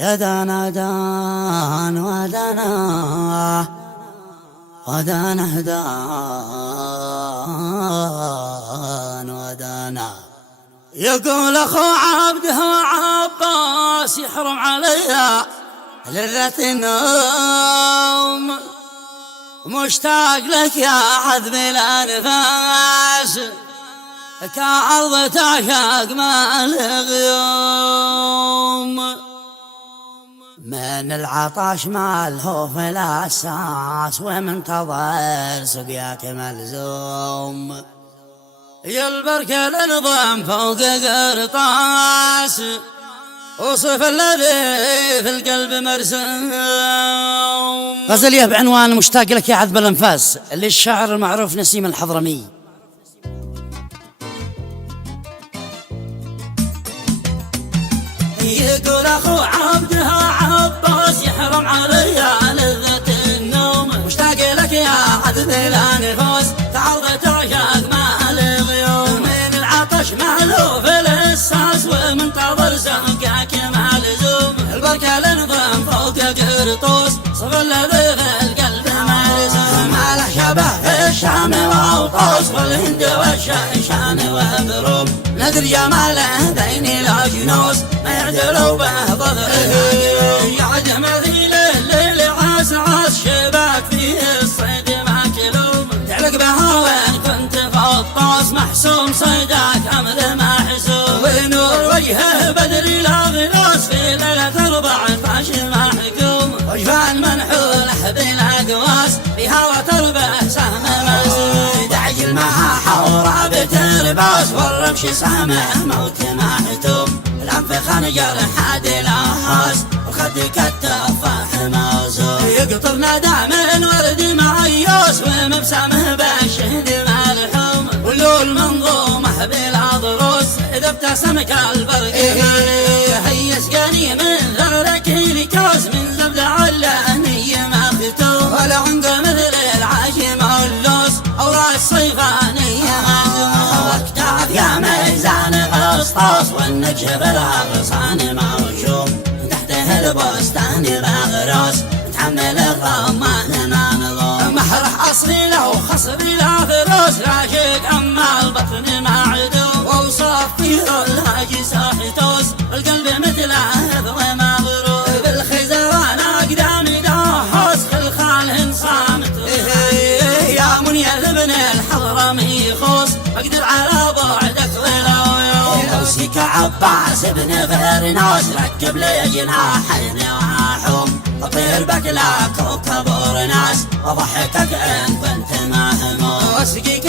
يا دانا دان ودانا ودانا دان ودانا. يقول أخو عبده عباس يحرم عليا لذة النوم، مشتاق لك يا عذب الأنفاس كعرض تعشاق ما الغيوم. من العطش ما له في الأساس ومنتظر سقياك ملزوم، يلبرك النظام فوق قرطاس وصف الذي في القلب مرسوم. غزلية بعنوان مشتاق لك يا عذب الأنفاس للشاعر المعروف نسيم الحضرمي. يقول أخو عبدها عباس يحرم عليا لذة النوم، مشتاق لك يا عذب الأنفاس تعرض تعشاق ما الغيوم. من العطش مالو في الإحساس ومنتظر سقياك ملزوم، البركة لنظام فوق قرطوس صف الذي في القلب مرسوم. ما له شبه في الشام وأوطاس والهند والشيشان وبروم، نذر جماله بين الأجنوس ما يعدلوا به ظهره. يعد مثيل الليل عاس عاس شباك فيه الصيد ماكلوم، تعلق بها وين كنت فطاس محسوم صيداك أمر محسوم. ونور وجهه بدري لا غلاس في ليلة 14 محكوم، وجفان منحولة بالأقواس فيها وتربه سهم مسوم. دعجل معها حورة بترباس والرمش سامع موت محتوم، الأنف خنجر حاد الأحاس وخد كالتفاح موزون. يقطر ندى من ورد معيوس ومبسمه بالشهد ملحوم، ولول منظومه بالأضروس إذا ابتسم كالبرق. هي سقاني من ذرك لكوس من زبد علاني مختوم، ولا عنده مثل العجم واللوس أو راس صيفانية واكتاف يا ميزان قسطاس والنجف الأغصان موشوم، تحته البستان بغراس متحمل الرمان ما نظوم. محرح أصلي له خصبي لا فروس راشق أما البطن معدوم، ووصف فيه الهاجي ساحتوس القلب مثل عهد ومغروم. بالخزران أقدامي داحوس خلخالهن صامت يا منيا ابن الحضرمي خوص أقدر على بعدك ولو يوم. لوسيك عباس ابن فرناس ركب لي جناحين وحوم، أطير بك لا كوكب ورناس وضحكك إن كنت مهموم، واسقيك